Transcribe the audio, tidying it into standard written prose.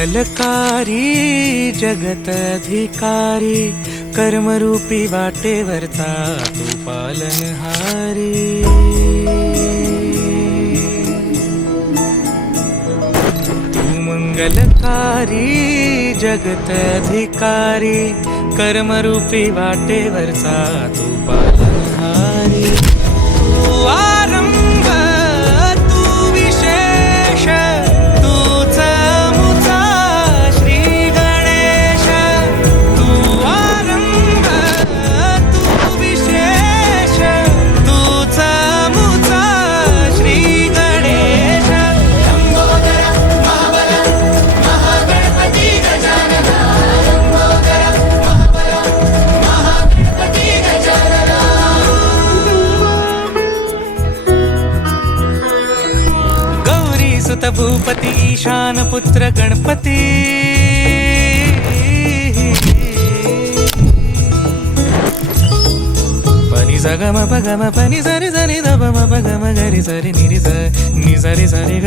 मंगलकारी जगत अधिकारी, कर्मरूपी वाटेवरचा तू पालनहारी। तू मंगलकारी जगत अधिकारी, कर्मरूपी वाटेवरचा तू पालनहारी। तू आरंभ तू विशेष, तूच मुचा श्री गणेश। तू आरंभ तू विशेष, तूच मुचा श्री गणेश। लंबोदर महाबल महागणपती गजानन, लंबोदर महाबल महागणपती गजानन। गौरी सुत भूपती ईशान पुत्र गणपती, पनि स ग म प ग म प नि स रि स नि ध प म प ग म ग रि स रि नि रि स नि स रि स रि ग।